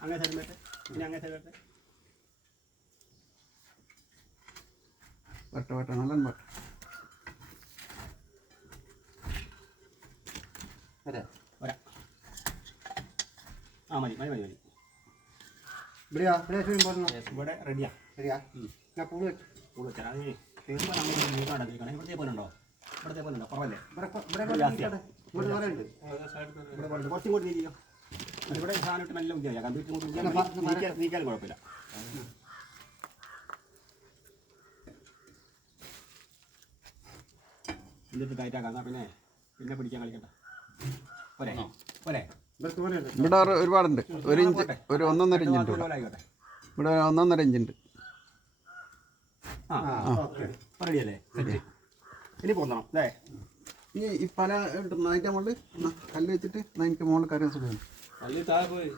അങ്ങനെ സൈഡ് വരട്ടെ ഇനി അങ്ങനെ സൈഡ് വരട്ടെ വരട്ടെ വരട്ടെ നല്ല വട്ട. വരാം. വരാം. ആ മതി മതി മതി മതി. ഇവിടെയാ ഇവിടെ ഇവിടെ റെഡിയാ റെഡിയാ ഞാൻ പൂൾ വെച്ചു. കൂടുതൽ വെച്ചാൽ അത് തീർമ്പോൾ നമ്മൾ നീക്കാണ്ടിരിക്കണം ഇവിടുത്തെ പോലുണ്ടോ ഇവിടുത്തെ പോലുണ്ടോ കുറവല്ലേ? ഇവിടെ ഇവിടെ ഒരു. ഇവിടെ കുറച്ചും കൂടി നീക്കിയോ ഇവിടെ സാധനം ഇട്ട് നല്ല ബുദ്ധിയാണ് കമ്പ്യൂട്ടർ നീക്കിയാലും കുഴപ്പമില്ല. എന്നിട്ട് ടൈറ്റാക്കാം എന്നാ പിന്നെ പിന്നെ പിടിക്കാൻ കളിക്കണ്ട. പോരെ. പോരെ. ഇവിടെ ഒരുപാടുണ്ട്. ഒരു ഇഞ്ച് ഒരു ഒന്നൊന്നര ഇഞ്ച് ഉണ്ട് ഇവിടെ. ഒന്നൊന്നര ഇഞ്ച് ഉണ്ട് ഇനി പോന്നണം. അല്ലേ ഈ പല അതിന്റെ മുകളിൽ കല്ല് വെച്ചിട്ട് എനിക്ക് മുകളിൽ കയറാൻ സുഖമാണ് ಅಲ್ಲಿ ತಾಳ പോയി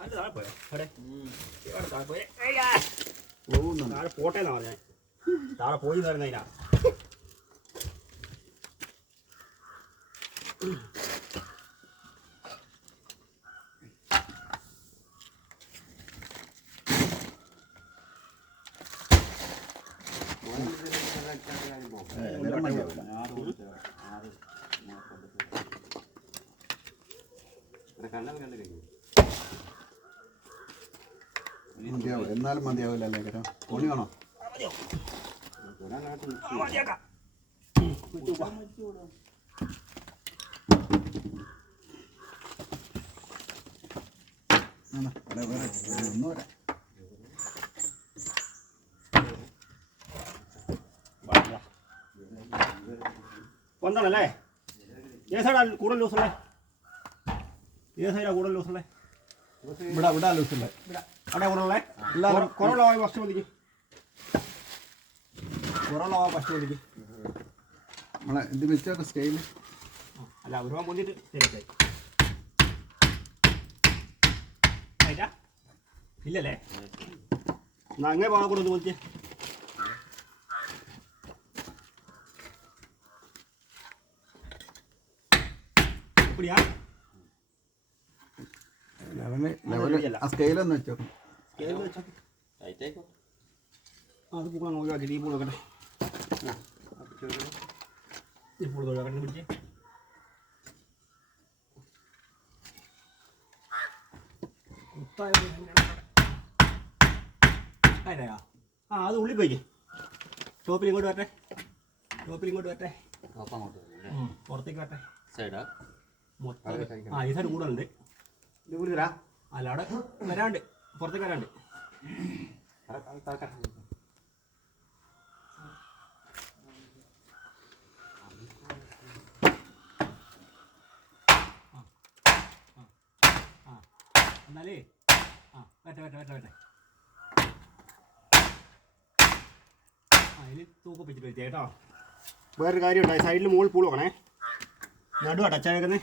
അത് താഴെ പോയോ എവിടെ ഇവിടെ താഴെ പോയി പോകുന്നുണ്ട് താഴെ പോട്ടെ എന്നാ പറഞ്ഞേ താഴെ പോയി എന്ന് പറയുന്നതിനാ ഇതിലും മതിയാവില്ല. മതിയാവും എന്നാലും മതിയാവില്ല അല്ലേ കരം? തുണി വേണോ? ഒന്നാണല്ലേ ഏത് സൈഡാ കൂടുതൽ ലൂസുള്ളേ ഏത് സൈഡാ കൂടുതൽ ലൂസുള്ളേ ഇവിടെ ഇവിടെ ലൂസില്ല അവിടെ കൂടുതലുള്ളേ കുറവുള്ള ഫസ്റ്റ് മതിക്ക് കുറവുള്ള ഫസ്റ്റ് മതിക്ക് നമ്മളെ ഇത് വെച്ചോട്ടെ സ്റ്റൈൽ അല്ല ഒരു രൂപ പൊന്തിട്ട് ശരിയായി ഇല്ലല്ലേ? എന്നാ അങ്ങനെ പോകാൻ കൂടെ ഒന്ന് പൊന്തിച്ച് ഇപ്പടിയാ ലെവന് ലെവന് ആ സ്കെയിലൊന്ന് വെച്ചോ സ്കെയിൽ വെച്ചോ അത് പോകാൻ ഒഴിവാക്കി. ഈ പൂളൊക്കെ ഈ പൂൾ ഒഴിവാക്കട്ടെ പിടിച്ച് അതിനാ ആ അത് ഉള്ളിൽ പോയിക്കേ. ടോപ്പിൽ ഇങ്ങോട്ട് വരട്ടെ. ടോപ്പിൽ ഇങ്ങോട്ട് വരട്ടെ. പുറത്തേക്ക് വരട്ടെ. സൈഡാ മൊത്തം ആ ഈ സൈഡ് കൂടുതലുണ്ട്. ഇത് അല്ല അവിടെ വരാണ്ട്. പുറത്തേക്ക് വരാണ്ട്. എന്നാലേ ആ വരട്ടെ വരട്ടെ വരട്ടെ വരട്ടെ. ആ ഇതിൽ തൂക്കൊപ്പിച്ചിട്ട് വേറൊരു കാര്യമുണ്ടായി സൈഡിൽ മുകളിൽ പൂൾ വെക്കണേ. നടുവാ ടച്ചാ വെക്കുന്നേ.